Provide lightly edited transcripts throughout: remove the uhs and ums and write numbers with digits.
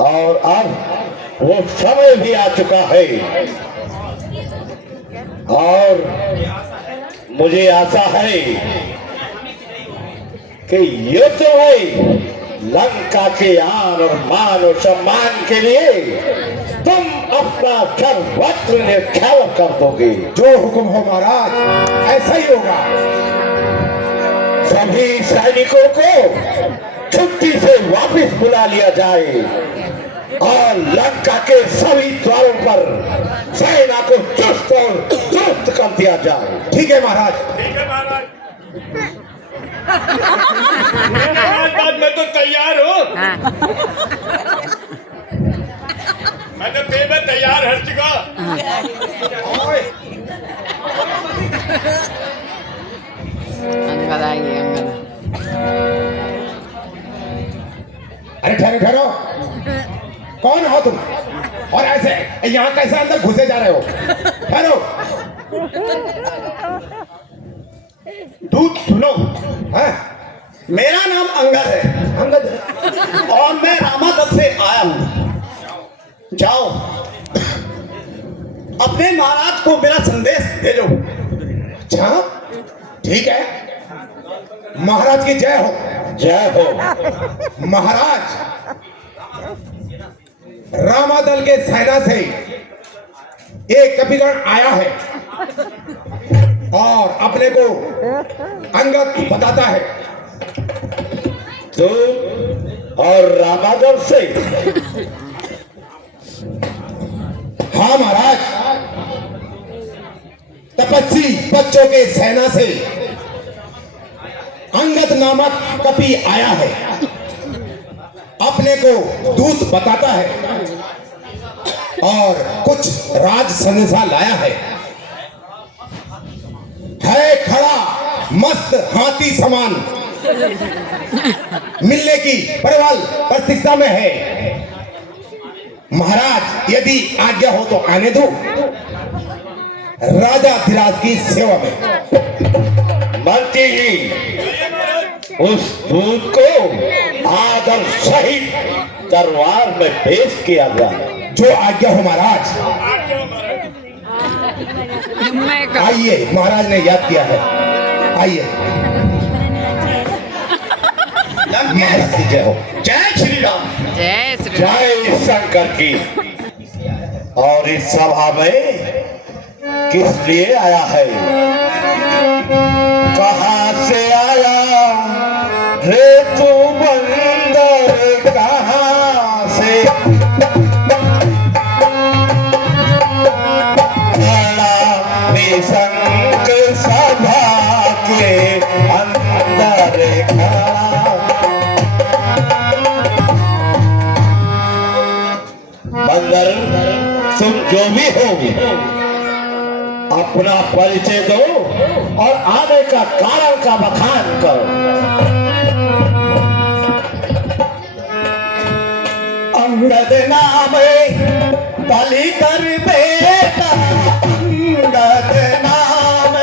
और अब वो समय भी आ चुका है और मुझे आशा है कि युद्ध में लंका के आन और मान और सम्मान के लिए तुम अपना सर्वत्र निक्षाल कर दोगे। जो हुक्म हो महाराज ऐसा ही होगा। सभी सैनिकों को छुट्टी से वापस बुला लिया जाए और लंका के सभी द्वारों पर सेना को चुस्त और दुरुस्त कर दिया जाए। ठीक है महाराज। ठीक है महाराज। महाराज मैं तो तैयार हूँ। मैं तो बेबे तैयार हर चुका। अरे ठहरो ठहरो, कौन हो तुम और ऐसे यहाँ कैसे अंदर घुसे जा रहे हो? ठहरो। दूत सुनो, हाँ? मेरा नाम अंगद है। अंगद और मैं रामादल से आया हूँ। जाओ अपने महाराज को मेरा संदेश भेजो। अच्छा ठीक है, महाराज की जय हो। जय हो। महाराज रामादल के सेना से एक कपिगण आया है और अपने को अंगद बताता है। तो और रामादल से? हाँ महाराज, तपस्वी बच्चों के सेना से अंगद नामक कपि आया है, अपने को दूत बताता है और कुछ राज संदेशा लाया है खड़ा मस्त हाथी समान मिलने की प्रबल प्रतीक्षा में है। महाराज यदि आज्ञा हो तो आने दो, राजा धीराज की सेवा में। मंत्री जी, उस दूत को आदर सहित दरबार में पेश किया जाए। जो आज्ञा हो महाराज। आइए, महाराज ने याद किया है। आइए। महाराज की जय हो। जय श्री राम। जय श्री राम। जय शंकर की। और इस सभा में किस लिए आया है? कहाँ से आया रे तू बंदर, कहाँ से? खड़ा निशंक सभा के अंदर खड़ा। बंदर, तुम जो भी हो अपना परिचय दो और आने का कारण का बखान करो। अंगद नाम बलि कर बेटा, अंगद नाम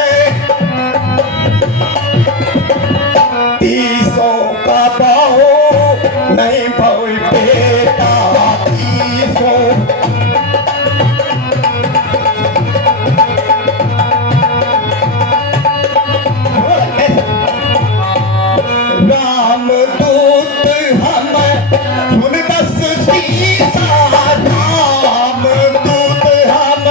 तीसों का बहु नहीं बहु बेटा, तीसों राम दूत हम सुन दस सीसा, राम दूत हम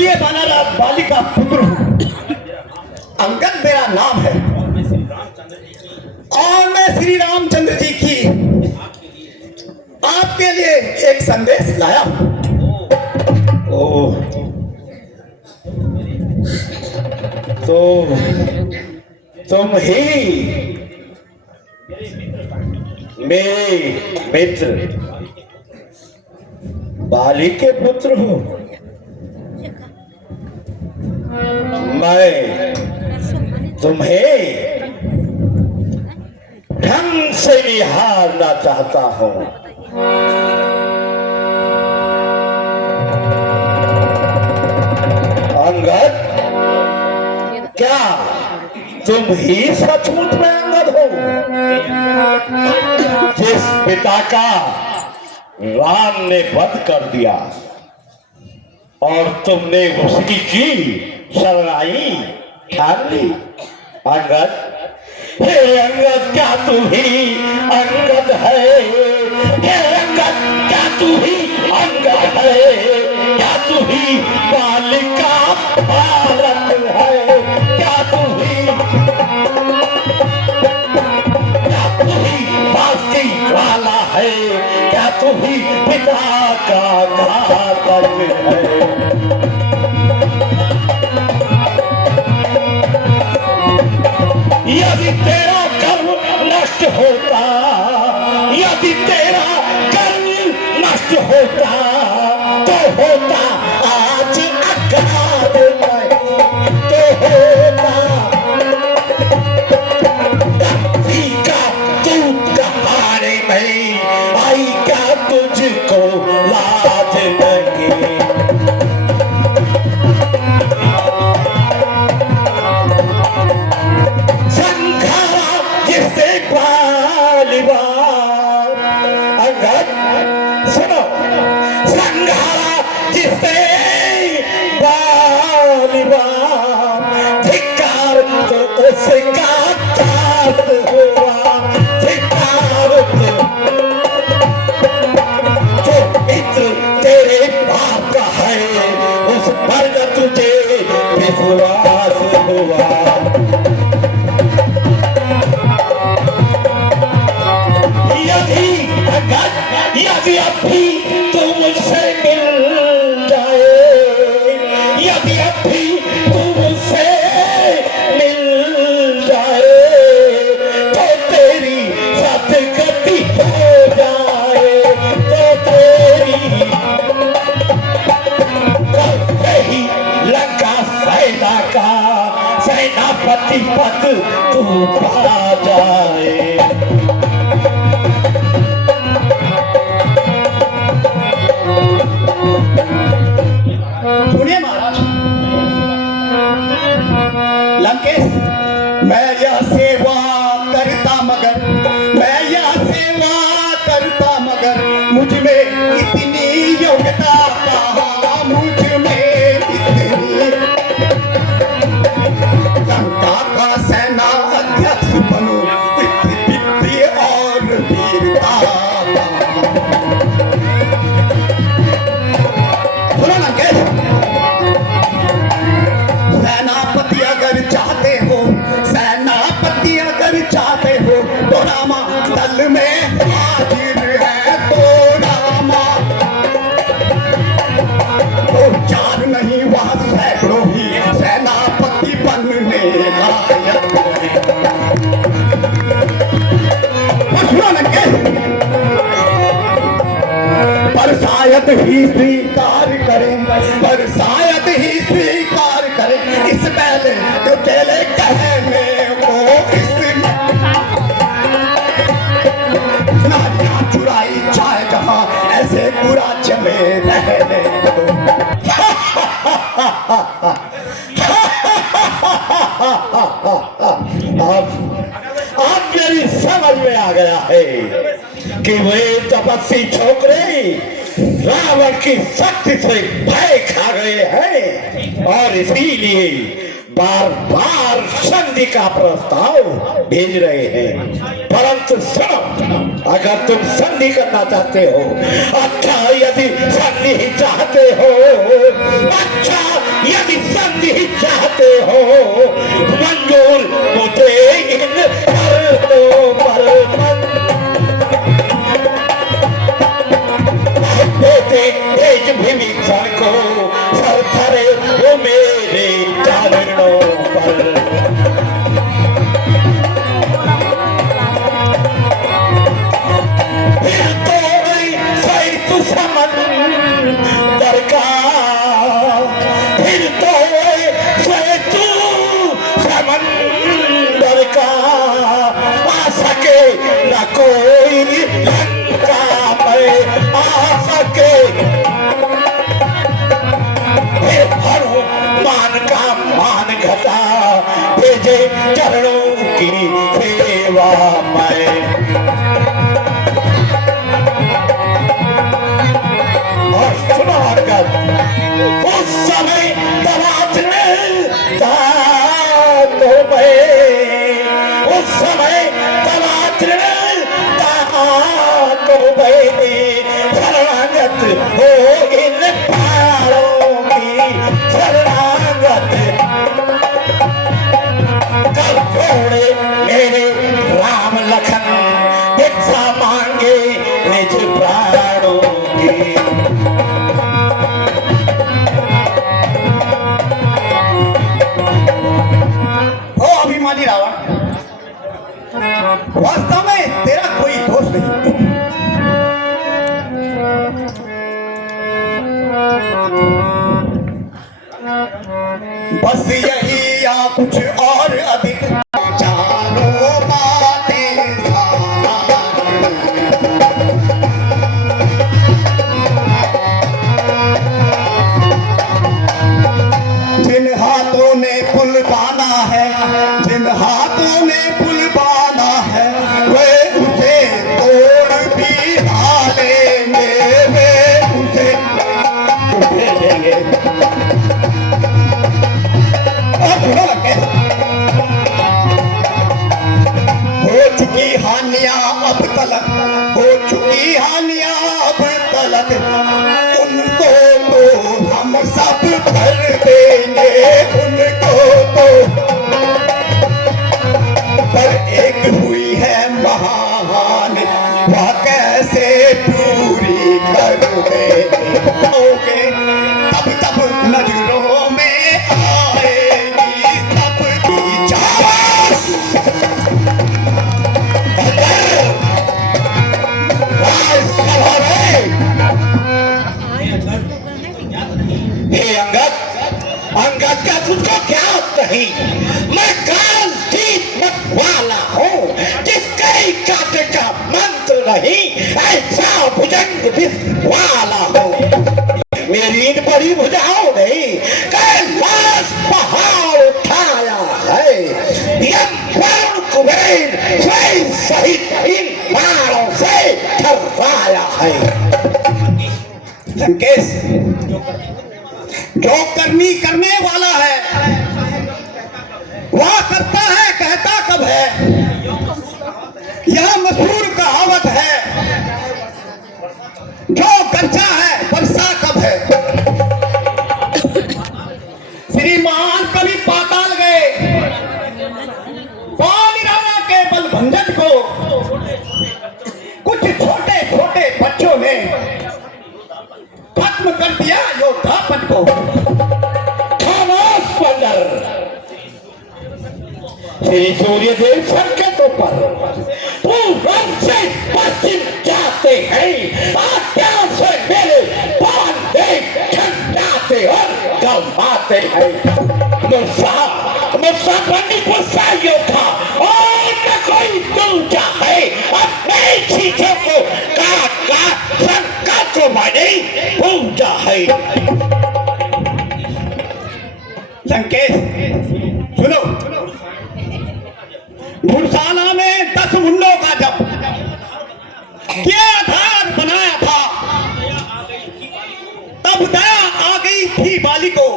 स्वर्गीय बाली का पुत्र हूँ। अंगद मेरा नाम है और मैं श्री रामचंद्र जी की आपके लिए एक संदेश लाया हूँ। ओह, तो तुम ही मेरे मित्र बाली के पुत्र हो। मैं तुम्हें ढंग से निहारना चाहता हूं। अंगद, क्या तुम ही सचमुच में अंगद हो जिस पिता का राम ने वध कर दिया और तुमने उसकी की शरणाई ठान ली? अंगद, हे अंगद, क्या तू ही अंगद है? हे अंगद, क्या तू ही अंगद है? क्या तू ही बालिका बालक है? क्या तू ही बाकी वाला है? क्या तू ही पिता का घातक है? यदि तेरा कर्म नष्ट होता, यदि तेरा कर्म नष्ट होता तो होता आज अकाल में, तो होता धरती का दूत कहारे में। आई क्या तुझको लाज नहीं? अंगद सुनो, संघारा जिसे बालिबान, धिक्कार तो उसका दास हुआ। धिक्कार जो मित्र तेरे बाप का है उस पर न तुझे विश्वास हुआ। यदि अभी तू मुझसे मिल जाए, यदि अभी तू मुझसे मिल जाए तो तेरी सदगति हो जाए, तो तेरी ही लंका सेना का सेनापति पद तू पा जाए। सुनिए महाराज, लंकेश, मैं यह सेवा करता मगर, मैं यह सेवा करता मगर मुझ में इतनी योग्यता कहाँ, मुझ में इतनी। लंका का सेना अध्यक्ष बनूं, वित्तीय और वीरता। सुनो लंकेश, सेनापति अगर चाहते हो, सेनापति अगर चाहते हो तो रामा दल में हाजिर है। तो रामा तो चार नहीं वह सैकड़ों ही सेनापति बनने लायक है। सुनो लंकेश, पर शायद ही स्वीकार करें, पर शायद ही स्वीकार करें इस पहले तो चले कहने वो इस नारियां चुराई चाहे जहां ऐसे बुरा चले रहने दो। अब मेरी समझ में आ गया है कि वे तपस्वी छोकरे रावण की शक्ति से भय खा गए हैं और इसीलिए बार बार संधि का प्रस्ताव भेज रहे हैं, परंतु सुनो, अगर तुम संधि करना चाहते हो, अच्छा यदि संधि ही चाहते हो, अच्छा यदि संधि ही चाहते हो, मंजूर मुझे इन शर्तों पर तेज भीषण को सरथरे वो मेरे चरणों पर। फिर तो सहित समंदर का, फिर तो सहित समंदर का आ सके न कोई लंका में आ सके। मान का मान घटा भेजे चरणों की सेवा में। और सुनो हरकत, उस समय तबादले तो मैं, उस समय तबादले तो मैं शरणागत हो इन पहाड़ों की शरणागत कर छोड़े मेरे राम लखन भिक्षा मांगे निज प्राणों की। ओ अभिमानी रावण, वास्तव में तेरा कोई दोष नहीं। बस यही या कुछ और अधिक चारों बातें साधारण। जिन हाथों ने पुल बाना है, जिन हाथों ने पुल बाना है, वे उसे तोड़ भी डालेंगे, वे उसे दे देंगे। हो चुकी हानियां अब तलक, हो चुकी हानियां अब तलक, उनको तो हम सब भर देंगे, उनको तो। पर एक हुई है महान, वह कैसे पूरी करोगे? तब तब नजरों में आएगी, तब की चाहत। हे अंगद, अंगद का तुझको क्या नहीं, मैं काल जीत मत वाला हूँ, जिसके काटे का मंत्र नहीं, ऐसा भुजंग विष वाला हूँ। मेरी इन बड़ी भुजाओं ने कैलाश पहाड़ उठाया है, यम वरुण कुबेर स्वयं सहित इन बाणों से ठर्राया है। लंकेश, जो करनी करने वाला है वह करता है, कहता कब है। यह मशहूर कहावत है, जो गरजा है वर्षा कब है। श्रीमान कभी पाताल गए, पानी राणा के बलभंजन को कुछ छोटे छोटे बच्चों ने खत्म कर दिया योद्धापन को। खामोश बंदर, श्री सूर्यदेव संकेतों पर पूर्व से पश्चिम जाते हैं, आज्ञा से मेरे पवन देव ठंडाते और गरमाते हैं। मुस्सा पंडित मुस्सा योद्धा और न कोई दूजा है, अपने चीजों को काट काट संकट को मैंने पूजा है। लंकेश सुनो, घुड़साला में 10 मुंडों का जब क्या आधार बनाया था, तब दया आ गई थी बाली को,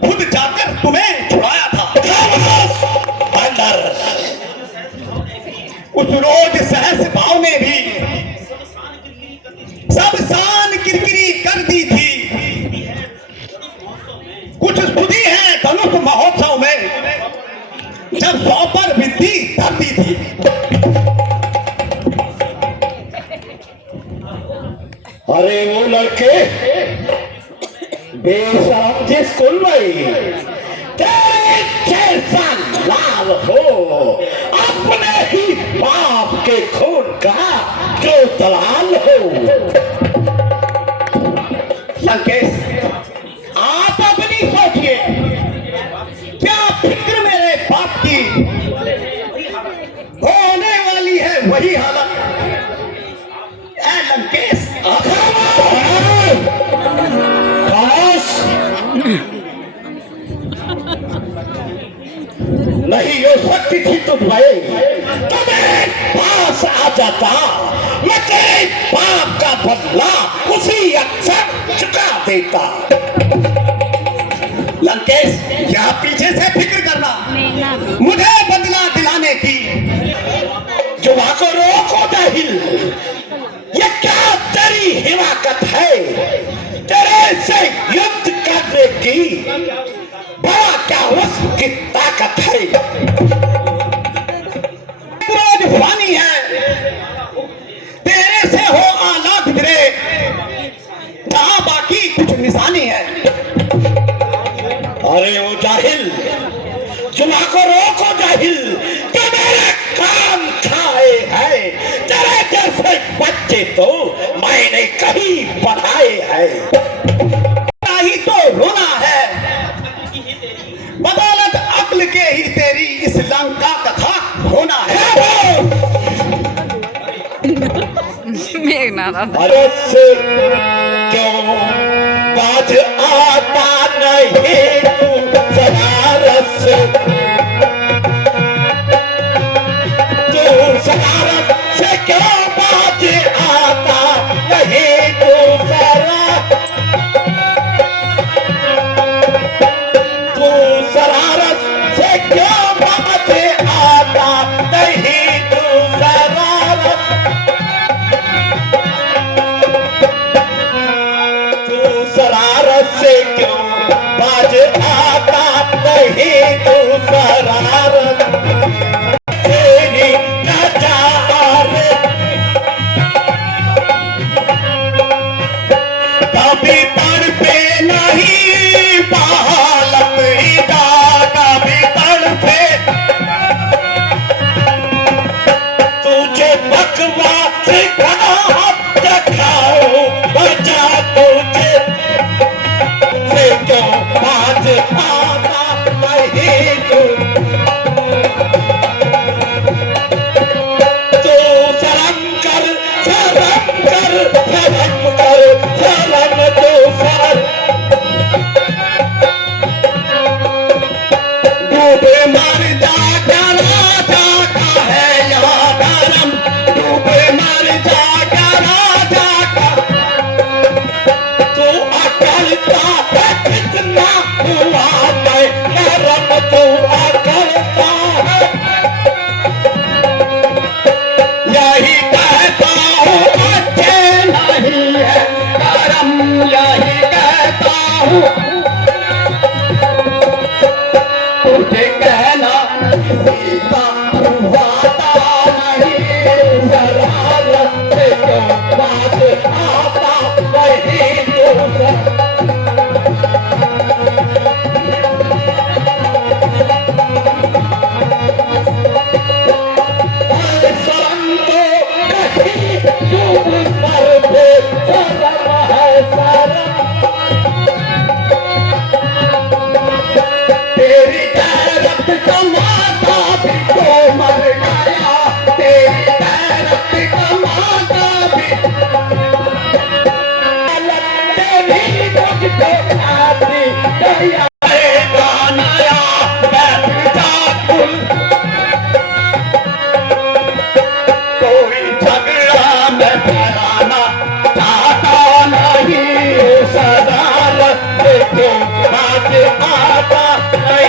खुद जाकर तुम्हें छुड़ाया था। अंदर उस रोज सहस भाव ने भी सब शान किरकिरी कर दी थी। कुछ सुधी है धनुष महोत्सव में जब 100 पर विद्धि धरती थी। अरे वो लड़के बेशरम जिस स्कूल में तेरे जैसा लाल हो, अपने ही बाप के खून का जो दलाल हो। लंकेश, आप अपनी सोचिए, क्या फिक्र मेरे बाप की होने वाली है वही हालत। ए लंकेश, नहीं हो सकती थी तुम्हें, तुम्हें पास आ जाता, मैं तेरे बाप का बदला उसी अक्सर चुका देता। लंकेश, क्या पीछे से फिक्र करना मुझे बदला दिलाने की। जुआ को रोको जाहिल, ये क्या तेरी हिमाकत है तेरे से युद्ध करने की, बड़ा क्या उसकी ताकत है। रोज फानी है, तेरे से हो आला गुजरे, जहां बाकी कुछ निशानी है। अरे वो जाहिल, जुआ को रोको जाहिल, कि मेरे काम खाए हैं, तेरे जैसे बच्चे तो मैंने कहीं पढ़ाए हैं। ही तो रोना है, बदौलत अक्ल के ही तेरी इस लंका का खाक होना है। अरे से क्यों बाज आता नहीं तू शरारत से, तू शरारत से क्यों बाज आता नहीं तू शरारत, तू शरारत से क्यों बाज आता नहीं तू शरारत, तू शरारत से क्यों बाज आता नहीं तू शरारत, तेरी नजार कभी तड़पे नहीं बालक इदा, कभी तड़पे तुझे बकवास कहाँ दिखाओ, बचा तुझे से क्यों बाज आता नहीं तू, तू शर्म कर शर्म कर शर्म कर शर्म, तू शर्म डूबे मर जा राजा का है यहाँ धर्म, डूबे मर जा राजा का, तू अकलता है कितना हुआ मैं नरम, तू अकलता है, यही कहता हूँ अच्छे नहीं है करम, यही कहता हूँ तुझे कहना सीता हुआता नहीं, शरारत से क्यों बात आता नहीं तू। शर्म तो कहीं चुप कर दे, शर्म है शर्म, तेरी गैरत का माता भी तो मर गया, तेरी गैरत का माता भी तेरी मुझको आती दया गानाया बैठा कुल, कोई झगड़ा में फैलाना चाहता नहीं, शरारत से क्यों बाज आता नहीं।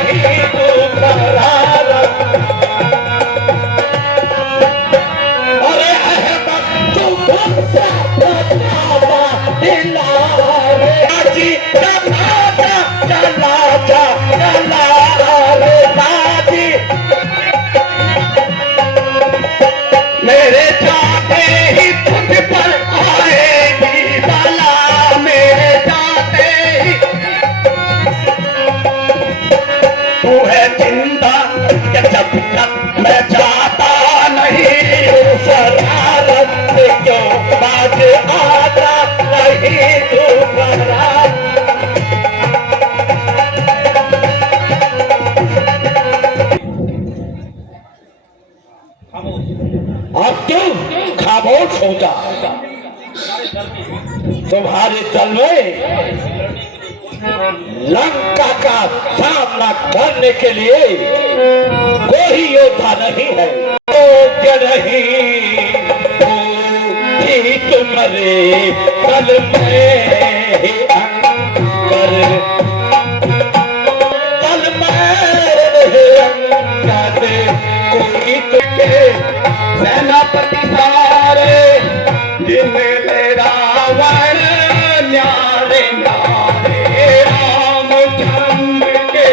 लंका का सामना करने के लिए कोई योद्धा नहीं है। योग्य नहीं तुम्हारे कल में ही अंकर, कल में अंकर कोई तुझे सेनापति सारे जिन्हें रावण न्यारे न्यारे रामचंद्र के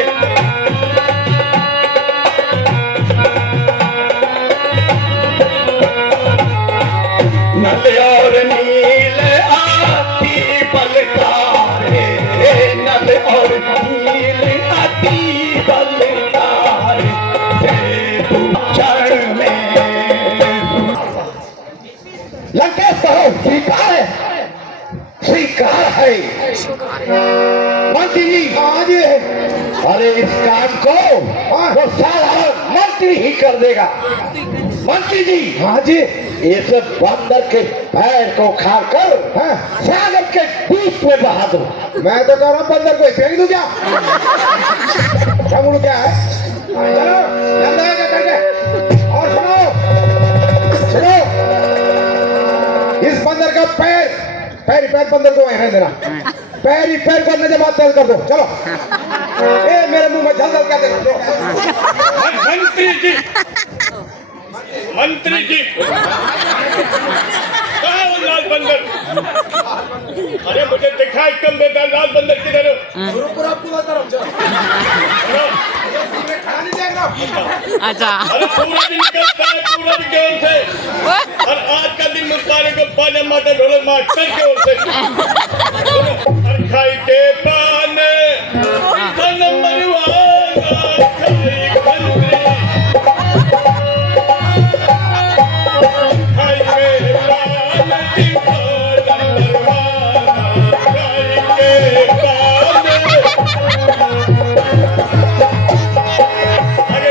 नल और नील आती बलकारे, नल और नील आती बलकारे क्षण में। लंकेश कहो स्वीकार है, स्वीकार है। मंत्री जी हाँ जी अरे इस काम को वो साधारण मंत्री ही कर देगा। मंत्री जी हाँ जी इस बंदर के पैर को खाकर सागर के बीच में बहा दो। मैं तो कह रहा हूँ बंदर को फेंक दूं क्या? सब क्या है? चलो जल्द आएगा करके। और सुनो सुनो, इस बंदर का पैर बंदर को वहीं रहने देना। पैर ही पैर करने के बाद कर दो। चलो ए मेरे मुंह में जल्द क्या देखो। मंत्री जी कहाँ है वो लाल बंदर? अरे मुझे दिखा कम बेटा, लाल बंदर किधर है? अच्छा अरे पूरा दिन निकलता है, पूरा दिन की ओर से, और आज का दिन मुस्ताने को पाने माता ढोलक मास्टर की ओर से। और खाई के पाने धन मरवाना, खाई खंडरी, खाई के पाने धन मरवाना, खाई के पाने। अरे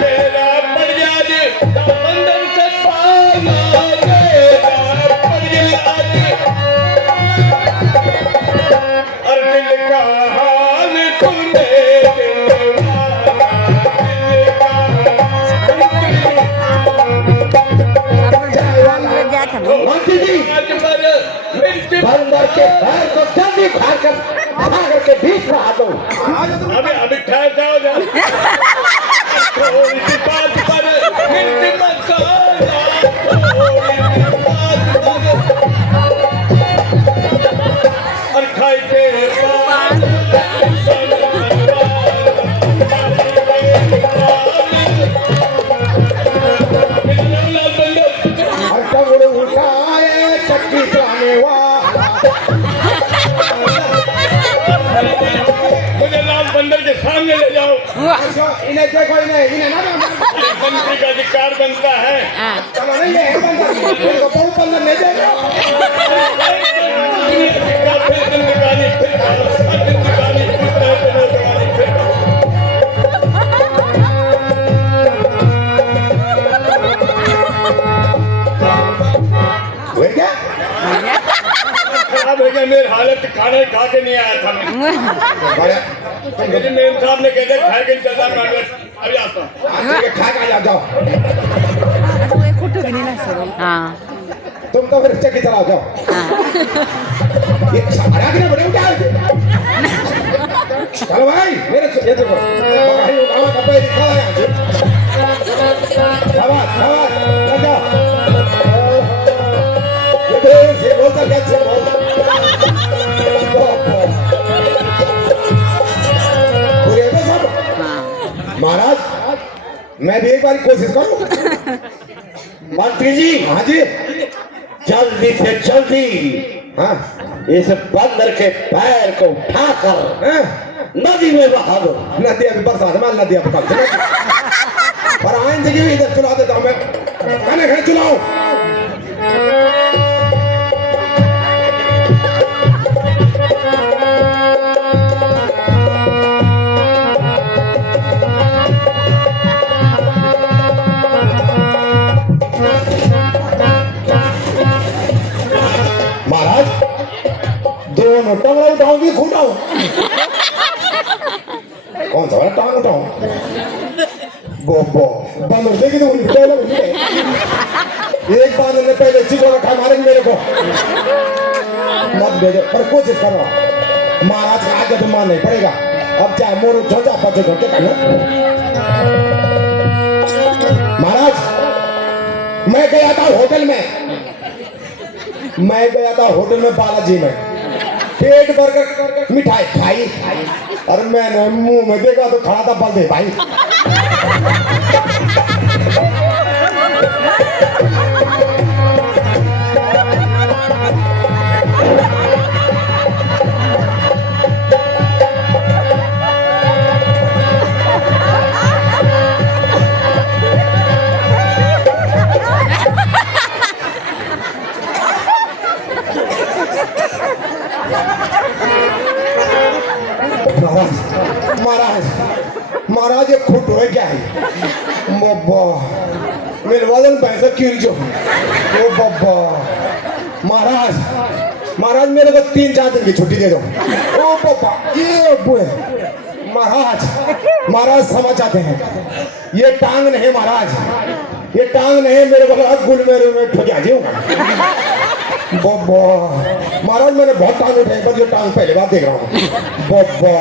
तेरा परियाज बंदर से पाना, तेरा परियाज और दिल का हाल तूने मंत्री जी बंदर के पैर को जल्दी खाकर सागर के बीच में बहा दो। अभी ठहर जाओ जरा। थोड़ी सी बात पर मिनट मसाला, थोड़ी सी बात पर और खाई के बाद और कब उठाए चक्की चलाने वाला। मुझे लाल बंदर के सामने ले जाओ। इन्हें देखो, इन्हें ना मंत्री का अधिकार बनता है। चलो नहीं ये है बंदर, इनको बहुत बंदर नहीं देगा। फिर जिंदगानी फिर जिंदगानी फिर हुए क्या? खराब हो गया मेरी हालत, खाना खा के नहीं आया था मैं। बड़े मेरे मेम साहब ने कहते खाए के चलता नॉनवेज। अभी आता हूँ। खा खा जाओ। हाँ तुम तो फिर चक्की चलाओ जाओ। ये सारा दिन बड़े उठा चलो भाई मेरे ये देखो भाई वो गाँव का पैर दिखा है। शाबाश लग जाओ। ये से बोलता कैसे बोल महाराज, मैं भी एक बार कोशिश करूं। मंत्री जी हाँ जी जल्दी से जल्दी हाँ इस बंदर के पैर को उठाकर हाँ? नदी में बहा दो। नदी अभी बरसात में नदी अभी कब पर आइन जगह भी इधर चला देता हूँ मैं। खाने खाने चलाओ। महाराज दोनों टंगड़ा उठाऊंगी खूटाऊं। कौन सा वाला टांग उठाऊं? बोबो बांदर देखे तो उन्हें पहले एक बांदर ने पहले चीजों का खा मारेंगे मेरे को। मत भेजो पर कोशिश करो। महाराज का आगे तो मानना ही पड़ेगा। अब चाहे मोरू छोटा बच्चे छोटे करना। महाराज मैं गया था होटल में बालाजी में पेट भरकर मिठाई खाई और मैंने मुंह में देखा तो खड़ा था बलदेव भाई। महाराज ये खुट हो क्या है? बब्बा मेरे वजन पैसा किल जो ओ बब्बा महाराज मेरे को 3-4 दिन की छुट्टी दे दो। ओ बब्बा ये बुए महाराज समझ आते हैं ये टांग नहीं महाराज, ये टांग नहीं मेरे को लगा गुल में ठो जाऊंगा। बब्बा महाराज मैंने बहुत टांग उठाई पर ये टांग पहले बार देख रहा हूँ। बब्बा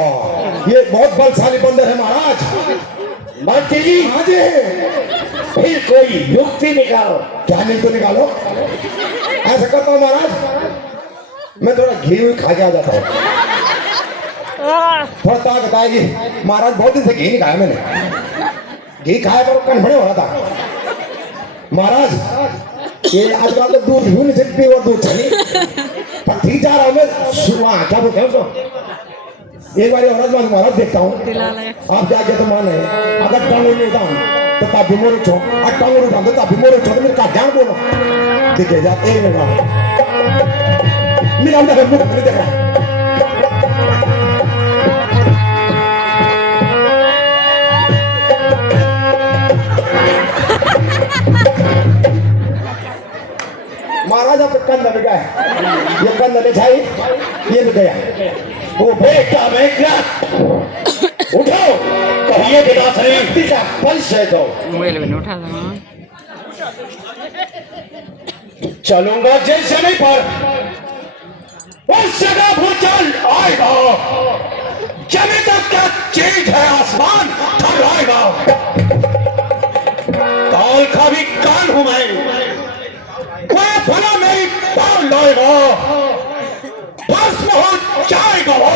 ये बहुत बलशाली बंदर है महाराज। मंत्री जी हाँ जी फिर कोई युक्ति निकालो। क्या नहीं तो निकालो। ऐसा करता हूँ महाराज मैं थोड़ा घी हुई खा के आ जाता हूँ। थोड़ा ताकत आएगी। महाराज बहुत दिन से घी नहीं खाया मैंने। घी खाया पर कन्फड़े हो रहा था। महाराज ये आजकल तो दूध भी नहीं सकती और दूध चाहिए पर ठीक जा रहा हूँ मैं। क्या बोलते हैं उसको एक बार औरत बात महाराज देखता हूँ आप जाके तो मान है अगर टांगों नहीं उठाऊं तो तब भी मोरे छो और टांगों उठाऊं तो तब भी मोरे छो तो मेरे का जान बोलो ठीक है जा एक मिनट मेरा मुंह नहीं देख रहा। महाराज आप कंधा में गए ये कंधा ले छाई ये भी गया। वो बेटा उठाओ कहिए बिना शक्ति का पंच है तो मोबाइल में उठा दो। चलूंगा जैसे नहीं पर उस जगह भूचाल आएगा। जमीन तक क्या चीज है आसमान थर्राएगा। काल का भी काल हूं मैं कोई भला मेरी पाल लाएगा। भस्म हो जाएगा वो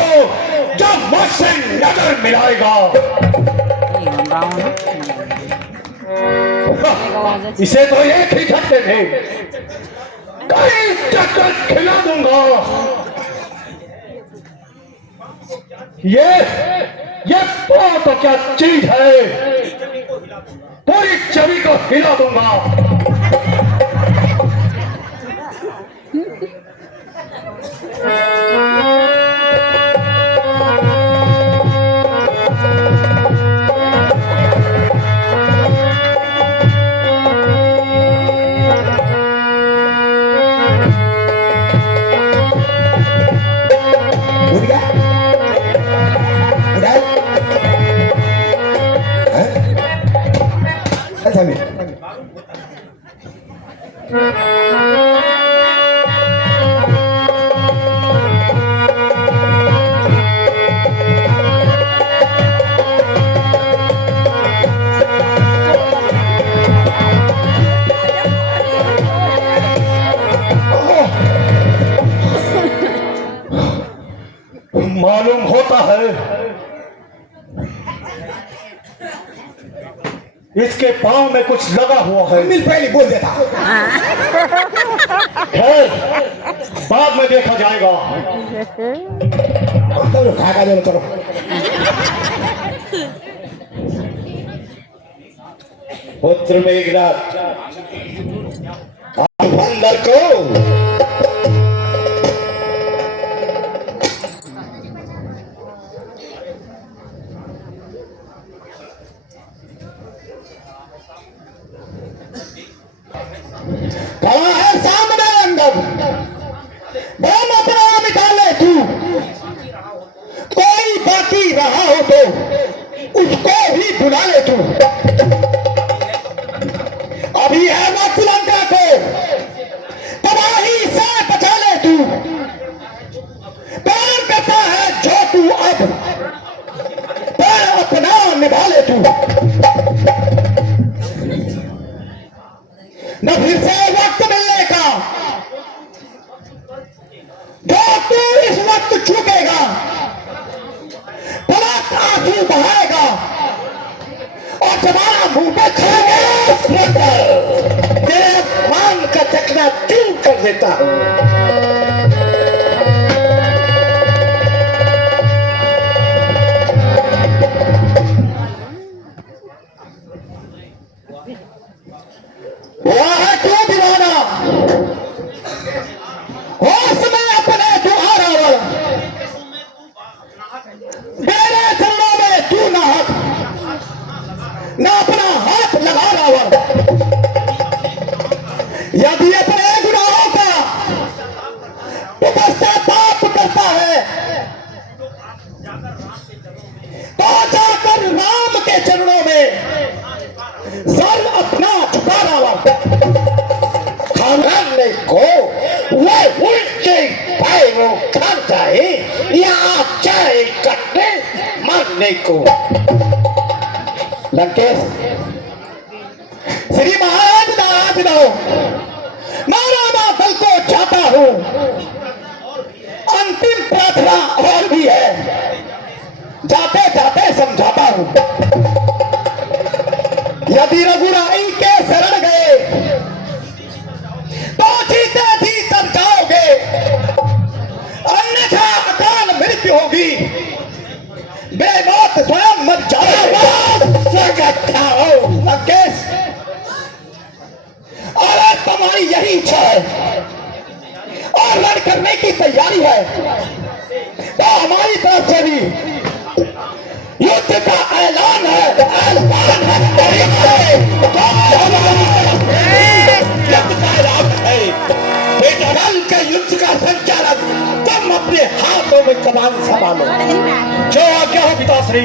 जब मुझसे नजर मिलाएगा। इसे तो एक ही झटके थे कई चक्कर खिला दूंगा। ये तो क्या चीज है पूरी छवि को हिला दूंगा। मालूम होता है इसके पांव में कुछ लगा हुआ है। मिल पहले बोल देता खैर बाद में देखा जाएगा। चलो खाएगा चलो चलो। पुत्र मेघनाथ अंदर को कहाँ है सामने अंदर बम अपना निकाले तू कोई बाकी रहा हो तो उसको भी बुला ले तू। अभी है वक्त लंका को तबाही से बचा ले तू। प्यार करता है जो तू अब प्यार अपना निभा ले तू। न फिर से वक्त मिलने का जो तू इस वक्त चूकेगा, पलक आंसू बहाएगा और तुम्हारा मुंह पे खाएगा। तेरे मान का चकना चूर कर देता हूं। हुआ है क्यों दीवाना, होश में अपने तू आ रावण। मेरे चरणों में तू ना हट, ना अपना हाथ लगा रावण। यदि अपने गुनाहों का तू पश्चाताप करता है तो जाकर राम के चरणों में सर अपना झुका रावण। खाने को वो उल्टे पैरों खा जाए या चाहे कटने मरने को। लंकेश, श्री महाराज नाराज न हो, मैं रामा दल को चाहता हूं। अंतिम प्रार्थना और भी है, जाते जाते समझाता हूं। यदि रघुराई के शरण गए तो जीते जी तर जाओगे, अन्यथा अकाल मृत्यु होगी, बेमौत स्वयं मर जाओगे। लंकेश, अगर तुम्हारी यही इच्छा है और लड़ करने की तैयारी है तो हमारी तरफ से भी युद्ध का ऐलान है। कल के युद्ध का संचालन तुम अपने हाथों में कमान संभालो। जो आज्ञा हो पिताश्री।